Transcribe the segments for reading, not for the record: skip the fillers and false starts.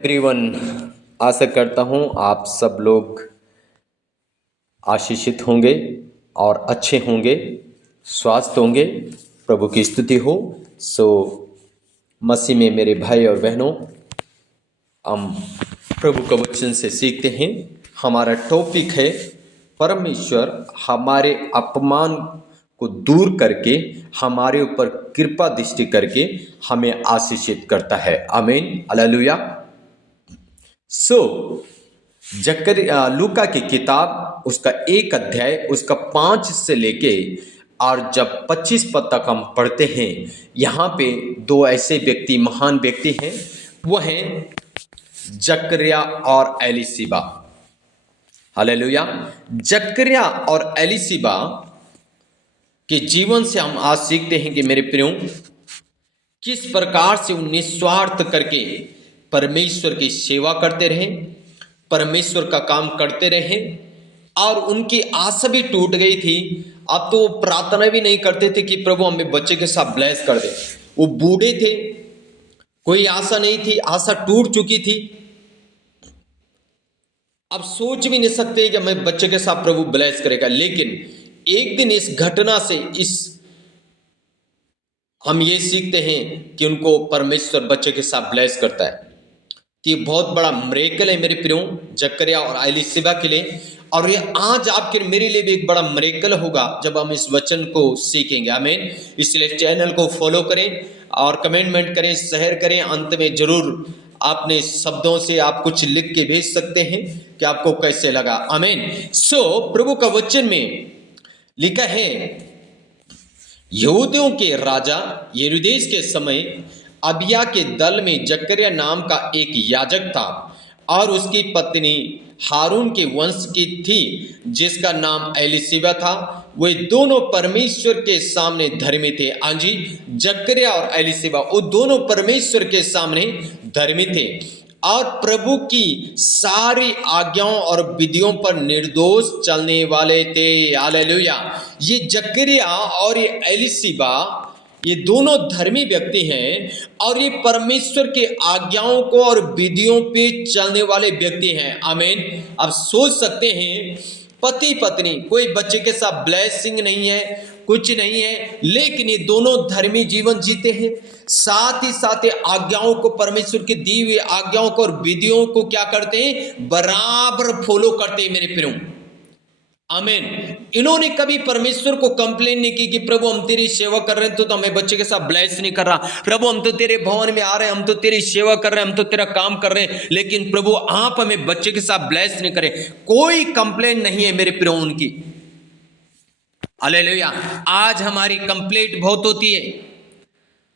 Everyone, आशा करता हूँ आप सब लोग आशीषित होंगे और अच्छे होंगे, स्वस्थ होंगे। प्रभु की स्तुति हो। मसीह में मेरे भाई और बहनों, हम प्रभु का वचन से सीखते हैं। हमारा टॉपिक है परमेश्वर हमारे अपमान को दूर करके हमारे ऊपर कृपा दृष्टि करके हमें आशीषित करता है। आमीन, हालेलुया। लूका की किताब उसका 1 अध्याय उसका 5 से लेके और जब 25 पद तक हम पढ़ते हैं, यहाँ पे 2 ऐसे व्यक्ति, महान व्यक्ति हैं। वो हैं जकरिया और एलीशिबा। हालेलुया। जकरिया और एलीशिबा के जीवन से हम आज सीखते हैं कि मेरे प्रियो, किस प्रकार से वो निस्वार्थ करके परमेश्वर की सेवा करते रहे, परमेश्वर का काम करते रहे। और उनकी आशा भी टूट गई थी। अब तो वो प्रार्थना भी नहीं करते थे कि प्रभु हमें बच्चे के साथ ब्लेस कर दे। वो बूढ़े थे, कोई आशा नहीं थी, आशा टूट चुकी थी। अब सोच भी नहीं सकते कि हमें बच्चे के साथ प्रभु ब्लेस करेगा। लेकिन एक दिन इस घटना से हम ये सीखते हैं कि उनको परमेश्वर बच्चे के साथ ब्लेस करता है, कि बहुत बड़ा मिरेकल है मेरे प्रियो, जकरिया और एलीशिबा के लिए। और ये आज आपके मेरे लिए भी एक बड़ा मिरेकल होगा जब हम इस वचन को सीखेंगे। आमीन। इसलिए चैनल को फॉलो करें और कमेंट करें, शेयर करें। अंत में जरूर अपने शब्दों से आप कुछ लिख के भेज सकते हैं कि आपको कैसे लगा। आमीन। प्रभु का वचन में लिखा है, यहूदियों के राजा हेरोदेस के समय अबिया के दल में जकरिया नाम का एक याजक था और उसकी पत्नी हारून के वंश की थी, जिसका नाम एलीशिबा था। वे दोनों परमेश्वर के सामने धर्मी थे। जी, जकरिया और एलीशिबा वो दोनों परमेश्वर के सामने धर्मी थे और प्रभु की सारी आज्ञाओं और विधियों पर निर्दोष चलने वाले थे। हालेलुया। ये जकरिया और ये एलीशिबा, ये दोनों धर्मी व्यक्ति हैं और ये परमेश्वर के आज्ञाओं को और विधियों पे चलने वाले व्यक्ति हैं। आमीन। अब सोच सकते हैं, पति पत्नी, कोई बच्चे के साथ ब्लेसिंग नहीं है, कुछ नहीं है, लेकिन ये दोनों धर्मी जीवन जीते हैं। साथ ही साथ आज्ञाओं को, परमेश्वर की दी हुई आज्ञाओं को और विधियों को क्या करते हैं, बराबर फॉलो करते हैं मेरे प्रियो। आमीन। इन्होंने कभी परमेश्वर को कंप्लेन नहीं की कि प्रभु हम तेरी सेवा कर रहे हैं तो हमें बच्चे के साथ ब्लेस नहीं कर रहा। प्रभु हम तो तेरे भवन में आ रहे हैं, हम तो तेरी सेवा कर रहे हैं, हम तो तेरा काम कर रहे हैं, लेकिन प्रभु आप हमें बच्चे के साथ ब्लेस नहीं करें। कोई कंप्लेन नहीं है मेरे प्रियो उनकी। हालेलुया। आज हमारी कंप्लेंट बहुत होती है।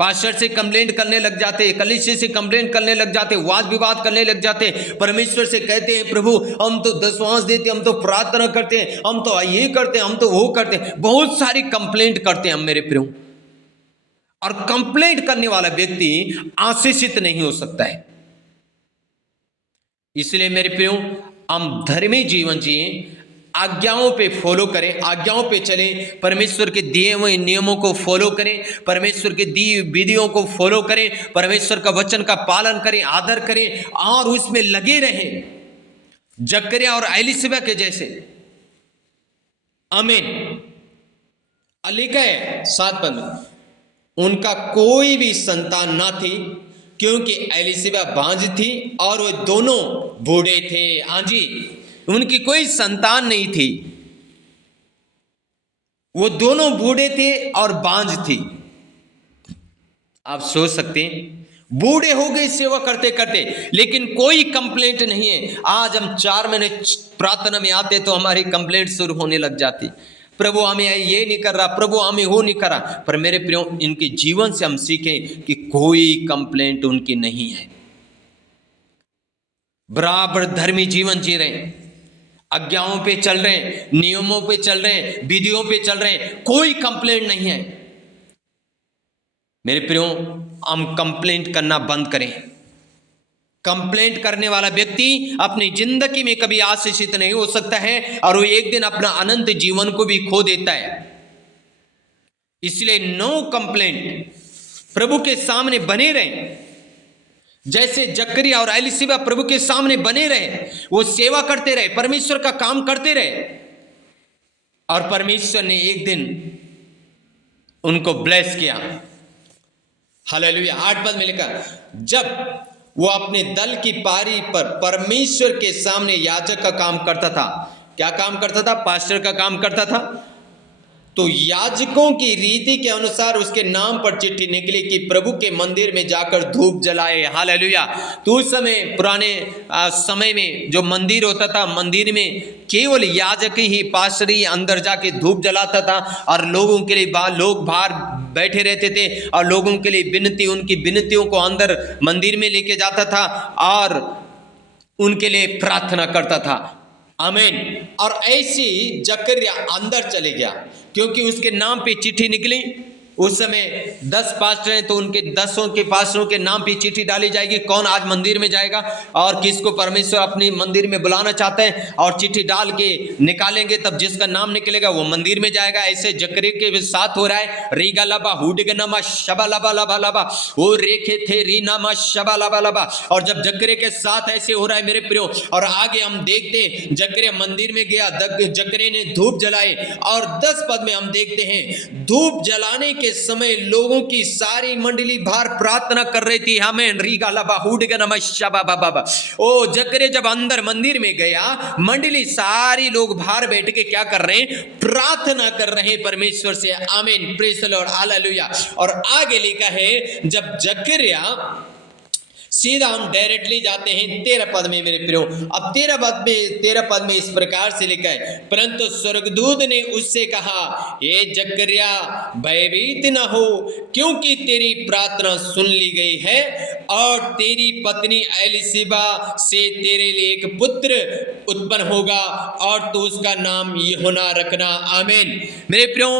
पास्टर से कंप्लेंट करने लग जाते, कलीसिया से कंप्लेंट करने लग जाते, वाद विवाद करने लग जाते, परमेश्वर से कहते हैं प्रभु हम तो दशवांश देते, हम तो प्रार्थना करते हैं, हम तो ये करते हैं, हम तो वो करते हैं। बहुत सारी कंप्लेंट करते हैं हम मेरे प्रियो। और कंप्लेंट करने वाला व्यक्ति आशीषित नहीं हो सकता है। इसलिए मेरे प्रियो, हम धर्मी जीवन जिए, आज्ञाओं पे फॉलो करें, आज्ञाओं पे चलें, परमेश्वर के दिए हुए नियमों को फॉलो करें, परमेश्वर के दी विधियों को फॉलो करें, परमेश्वर का वचन का पालन करें, आदर करें और उसमें लगे रहें, जकरिया और एलीशिबा के जैसे। आमीन। लिखा है 7 पद, उनका कोई भी संतान ना थी क्योंकि एलीशिबा बांझ थी और वे दोनों बूढ़े थे। हाँ जी, उनकी कोई संतान नहीं थी, वो दोनों बूढ़े थे और बांझ थी। आप सोच सकते हैं, बूढ़े हो गए सेवा करते करते, लेकिन कोई कंप्लेंट नहीं है। आज हम 4 महीने प्रार्थना में आते तो हमारी कंप्लेंट शुरू होने लग जाती, प्रभु हमें ये नहीं कर रहा, प्रभु हमें वो नहीं कर रहा। पर मेरे प्रियो, इनके जीवन से हम सीखें कि कोई कंप्लेंट उनकी नहीं है। बराबर धर्मी जीवन जी रहे हैं, आज्ञाओं पे चल रहे हैं, नियमों पे चल रहे हैं, विधियों पे चल रहे हैं, कोई कंप्लेंट नहीं है। मेरे प्रियो, हम कंप्लेंट करना बंद करें। कंप्लेंट करने वाला व्यक्ति अपनी जिंदगी में कभी आशीषित नहीं हो सकता है और वो एक दिन अपना अनंत जीवन को भी खो देता है। इसलिए नो कंप्लेंट, प्रभु के सामने बने रहें। जैसे जकरिया और एलीशिबा प्रभु के सामने बने रहे, वो सेवा करते रहे, परमेश्वर का काम करते रहे, और परमेश्वर ने एक दिन उनको ब्लेस किया। हालेलुया। 8 पद में लिखा, जब वो अपने दल की पारी पर परमेश्वर के सामने याजक का काम करता था। क्या काम करता था? पास्टर का काम करता था। तो याजकों की रीति के अनुसार उसके नाम पर चिट्ठी निकली कि प्रभु के मंदिर में जाकर धूप जलाए। हालेलुया। तो उस समय, पुराने समय में जो मंदिर होता था, मंदिर में केवल याजक ही, पास्टर ही अंदर जाके धूप जलाता था, और लोगों के लिए लोग बाहर बैठे रहते थे, और लोगों के लिए उनकी विनतियों को अंदर मंदिर में लेके जाता था और उनके लिए प्रार्थना करता था। आमीन। और ऐसी जकरिया अंदर चले गया, क्योंकि उसके नाम पे चिट्ठी निकली। उस समय 10 पास्टर हैं, तो उनके 10 के पास्टरों के नाम पे चिट्ठी डाली जाएगी, कौन आज मंदिर में जाएगा और किसको परमेश्वर अपनी मंदिर में बुलाना चाहते हैं, और चिट्ठी डाल के निकालेंगे, तब जिसका नाम निकलेगा वो मंदिर में जाएगा। ऐसे जकरिया के साथ हो रहा है। रीगा लबा हुडग नमा शबा लबा लबा लबा, वो रेखे थे री नमा शबा लबा लबा। और जब जकरिया के साथ ऐसे हो रहा है मेरे प्रियो, और आगे हम देखते जकरिया मंदिर में गया, जकरिया ने धूप जलाए, और 10 पद में हम देखते हैं धूप जलाने के समय लोगों की सारी मंडली बाहर प्रार्थना कर रही थी। हमें रीगा लबा हुडग नमा शबा बाबा। ओ जकरिया जब अंदर मंदिर में गया, मंडली सारी लोग बाहर बैठ के क्या कर रहे हैं? प्रार्थना कर रहे हैं परमेश्वर से। आमीन, प्रेज़ द लॉर्ड, हालेलुया। और आगे लिखा है, जब जकरिया, सीधा हम डायरेक्टली जाते हैं 13 पद में मेरे प्रियो। अब 13 पद में इस प्रकार से लिखा है, परंतु स्वर्गदूत ने उससे कहा, ये जकरिया भयभीत न हो, क्योंकि तेरी प्रार्थना सुन ली गई है, और तेरी पत्नी एलीशिबा से तेरे लिए एक पुत्र उत्पन्न होगा, और तो उसका नाम यूहन्ना रखना। आमीन। मेरे प्रियो,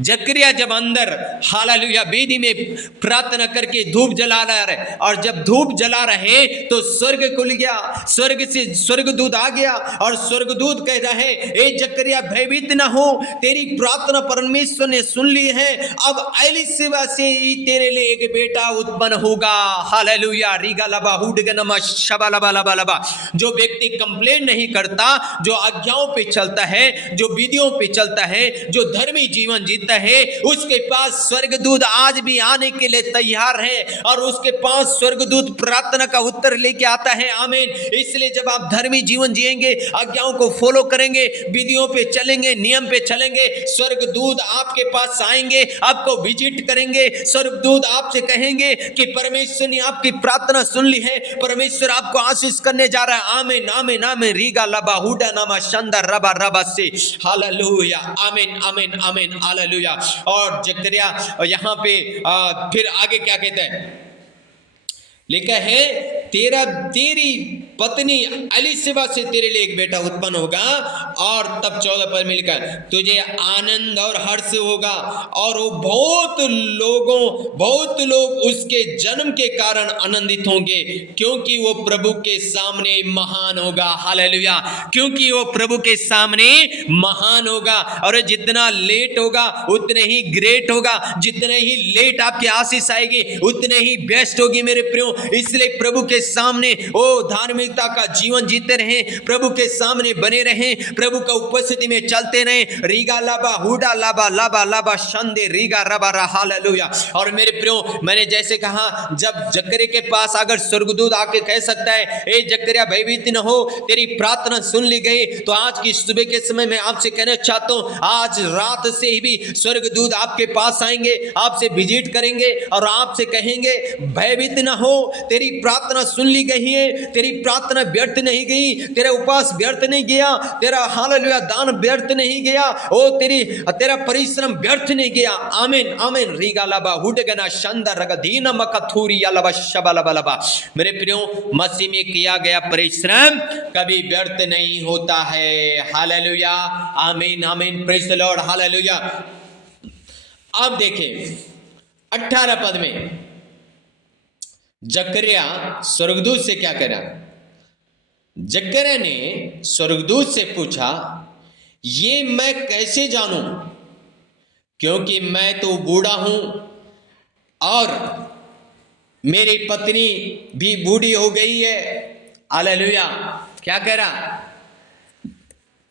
जकरिया जब अंदर हालेलुया वेदी में प्रार्थना करके धूप जला रहा है, और जब धूप जला रहे तो स्वर्ग खुल गया, स्वर्ग से स्वर्गदूत आ गया, और स्वर्गदूत कह रहा है, ए जकरिया भयभीत ना हो, तेरी प्रार्थना परमेश्वर ने सुन ली है, अब एलीशिबा से ही तेरे लिए एक बेटा उत्पन्न होगा। हालेलुया। रीगा लबा हुडग नमा शबा लबा लबा लबा। जो व्यक्ति कंप्लेन नहीं करता, जो आज्ञाओं पे चलता है, जो विधियों पे चलता है, जो धर्मी जीवन जीता है, उसके पास स्वर्गदूत आज भी आने के लिए तैयार है, और उसके पास स्वर्गदूत प्रार्थना का उत्तर लेके आता है। आमीन। इसलिए जब आप धर्मी जीवन जिएंगे, आज्ञाओं को फॉलो करेंगे, विधियों पे चलेंगे, नियम पे चलेंगे, स्वर्गदूत आपके पास आएंगे, आपको विजिट करेंगे। स्वर्गदूत आपसे कहेंगे कि परमेश्वर ने आपकी प्रार्थना सुन ली है, परमेश्वर आपको आशीष करने जा रहा है। आमीन, आमीन, आमीन। रीगा लबा हुडा नामा शंदा रबा रबा से। हालेलुया। आमीन, आमीन, आमीन, हालेलुया। और जकरिया यहाँ पे फिर आगे क्या कहते हैं? लिखा है, तेरी पत्नी एलीशिबा से तेरे लिए एक बेटा उत्पन्न होगा, और तब 14 पद में लिखा है, तुझे आनंद और हर्ष होगा, और वो बहुत लोग उसके जन्म के कारण आनंदित होंगे, क्योंकि वो प्रभु के सामने महान होगा। हालेलुया। क्योंकि वो प्रभु के सामने महान होगा, और जितना लेट होगा उतने ही ग्रेट होगा, जितने ही लेट आपकी आशीष आएगी उतने ही बेस्ट होगी मेरे प्रियो। इसलिए प्रभु के सामने ओ धार्मिकता का जीवन जीते रहें, प्रभु के सामने बने रहें, प्रभु का उपस्थिति में चलते रहें। रीगा लाबा हुडा लाबा लाबा लाबा शंदे रीगा रबा रा। हालेलुया। और मेरे प्रियो, मैंने जैसे कहा, जब जकरिया के पास अगर स्वर्गदूत आके कह सकता है, ए जकरिया भयभीत न हो, तेरी प्रार्थना सुन ली गई, तो आज की सुबह के समय में आपसे कहना चाहता हूं, आज रात से ही भी स्वर्गदूत आपके पास आएंगे, आपसे विजिट करेंगे, और आपसे कहेंगे भयभीत न हो, तेरी प्रार्थना सुन ली गई है, तेरी प्रार्थना व्यर्थ नहीं गई, तेरा उपवास व्यर्थ नहीं गया, तेरा हालेलुया दान व्यर्थ नहीं गया, ओ तेरा परिश्रम व्यर्थ नहीं गया। आमीन, आमीन। रीगा लबा हुडगना शंदा रगदीना मकथूरी लबा शबा लबा लबा। मेरे प्रियो, मसीह में किया गया परिश्रम कभी व्यर्थ नहीं होता है। हालेलुया। आमीन, आमीन, प्रेज़ द लॉर्ड, हालेलुया। अब देखें 18 पद में जकरिया स्वर्गदूत से क्या करा? जकरिया ने स्वर्गदूत से पूछा, ये मैं कैसे जानूं, क्योंकि मैं तो बूढ़ा हूं, और मेरी पत्नी भी बूढ़ी हो गई है। हालेलुया। क्या कह रहा?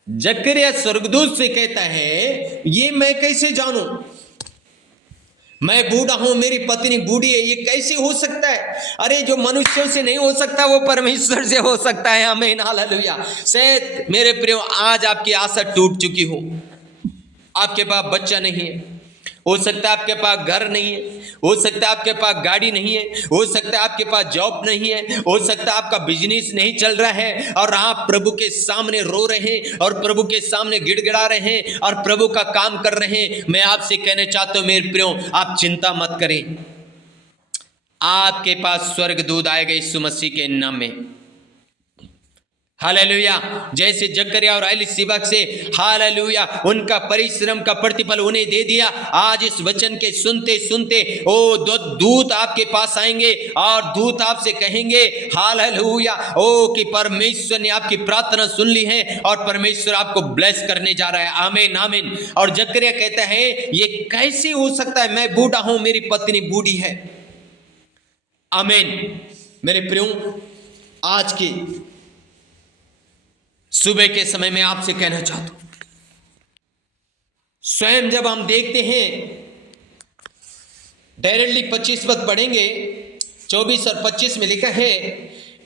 जकरिया स्वर्गदूत से कहता है, ये मैं कैसे जानूं? मैं बूढ़ा हूं, मेरी पत्नी बूढ़ी है, ये कैसे हो सकता है? अरे जो मनुष्यों से नहीं हो सकता वो परमेश्वर से हो सकता है। आमीन, हालेलुया। शायद मेरे प्रियो आज आपकी आशा टूट चुकी हो, आपके पास बच्चा नहीं है, हो सकता है आपके पास घर नहीं है, हो सकता है आपके पास गाड़ी नहीं है, हो सकता है आपके पास जॉब नहीं है, हो सकता है आपका बिजनेस नहीं चल रहा है और आप प्रभु के सामने रो रहे हैं और प्रभु के सामने गिड़गिड़ा रहे हैं और प्रभु का काम कर रहे हैं। मैं आपसे कहना चाहता हूं मेरे प्रियो, आप चिंता मत करें, आपके पास स्वर्गदूत आएगा यीशु मसीह के नाम में। हालेलुया। जैसे जकरिया और एलिशिबा से हालेलुया उनका परिश्रम का प्रतिफल उन्हें दे दिया, आज इस वचन के सुनते सुनते ओ दूत आपके पास आएंगे और दूत आपसे कहेंगे हालेलुया ओ कि परमेश्वर ने आपकी प्रार्थना सुन ली है और परमेश्वर आपको ब्लेस करने जा रहा है। आमीन, आमीन। और जकरिया कहता है, ये कैसे हो सकता है? मैं बूढ़ा हूं, मेरी पत्नी बूढ़ी है। आमीन। मेरे प्रियो, आज की सुबह के समय में आपसे कहना चाहता हूं, स्वयं जब हम देखते हैं, डायरेक्टली 25 पद पढ़ेंगे, 24 और 25 में लिखा है,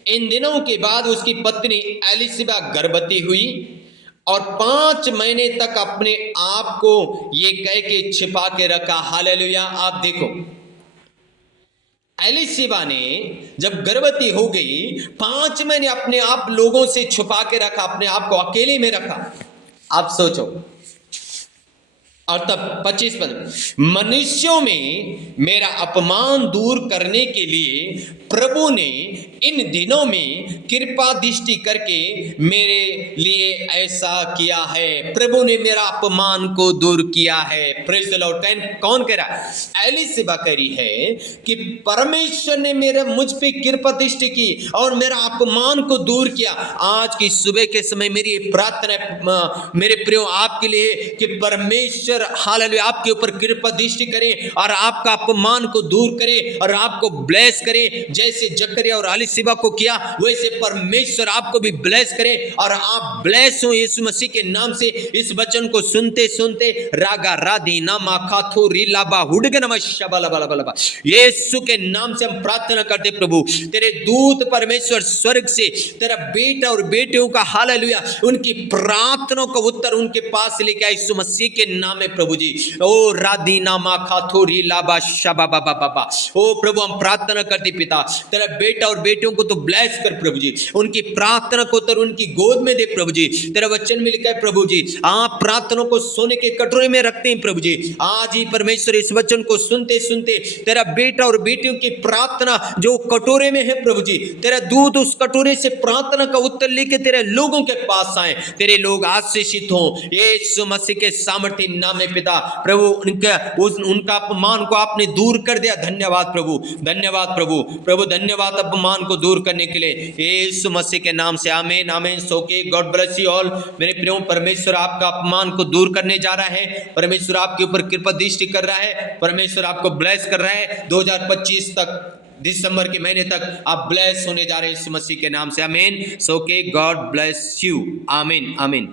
इन दिनों के बाद उसकी पत्नी एलिशिबा गर्भवती हुई और 5 महीने तक अपने आप को ये कह के छिपा के रखा। हालेलुया। आप देखो, एलिशिबा ने जब गर्भवती हो गई, 5 महीने अपने आप लोगों से छुपा के रखा, अपने आप को अकेले में रखा। आप सोचो। और तब 25 पद, मनुष्यों में मेरा अपमान दूर करने के लिए प्रभु ने इन दिनों में कृपा दृष्टि करके मेरे लिए ऐसा किया है। प्रभु ने मेरा अपमान को दूर किया है। Praise the Lord. कौन कह रहा है? एलिशिबा कह रही है कि परमेश्वर ने मेरे मुझ पे कृपा दृष्टि की और मेरा अपमान को दूर किया। आज की सुबह के समय मेरी प्रार्थना मेरे प्रियो आपके लिए कि परमेश्वर हालेलुया आपके ऊपर कृपा दृष्टि करे और आपका अपमान को दूर करे और आपको ब्लेस करे। जैसे जकरिया और एलिशिबा को किया, वैसे परमेश्वर आपको भी ब्लेस करे और आप ब्लेस हो यीशु मसीह के नाम से। इस वचन को सुनते सुनते रागा राधी नामा खाथो रीलाबा हुडगे नमः शबला बला बला, यीशु के नाम से हम प्रार्थना करते, प्रभु तेरे दूत परमेश्वर स्वर्ग से तेरा बेटा और बेटियों का हालेलुया उनकी प्रार्थनाओं का उत्तर उनके पास लेके आए यीशु मसीह के नाम में। प्रभु जी, ओ राधी नामा खाथोरी लाबा शबा बाबा बाबा, ओ प्रभु हम प्रार्थना करते पिता, तेरा बेटा और बेटियों को तो ब्लेस कर प्रभु जी, उनकी प्रार्थना को तो उनकी गोद में दे प्रभु जी। तेरा वचन में लिखा है प्रभु जी, आप प्रार्थना को सोने के कटोरे में रखते हैं प्रभु जी। आज ही परमेश्वर इस वचन को सुनते सुनते तेरा बेटा और बेटियों की प्रार्थना जो कटोरे में है प्रभु जी, तेरा दूध उस कटोरे से प्रार्थना का उत्तर लेके तेरे लोगों के पास आए, तेरे लोग आशीषित हों यीशु मसीह के सामर्थ्य नाम में पिता। प्रभु उनका अपमान को आपने दूर कर दिया। धन्यवाद प्रभु, धन्यवाद प्रभु, प्रभु धन्यवाद अपमान को दूर करने के लिए यीशु मसीह के नाम से। आमीन, आमीन। सो के गॉड ब्लेस यू ऑल। मेरे प्रियो, परमेश्वर आपका अपमान को दूर करने जा रहा है, परमेश्वर आपके ऊपर कृपा दृष्टि कर रहा है, परमेश्वर आपको ब्लेस कर रहा है। 2025 तक, दिसंबर के महीने तक आप ब्लेस होने जा रहे हैं यीशु मसीह के नाम से। आमीन। सो के गॉड ब्लेस यू। आमीन, आमीन।